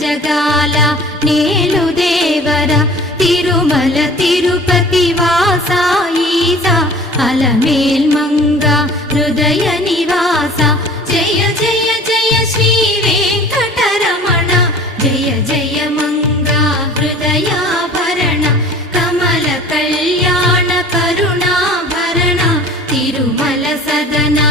జగాల నేలు దేవర తిరుమల తిరుపతి వాసా ఈసా అలమేల్ మంగ హృదయ నివాస జయ జయ జయ శ్రీ వెంకటరమణ జయ జయ మంగ హృదయాభరణ కమల కళ్యాణ కరుణాభరణ తిరుమల సదనా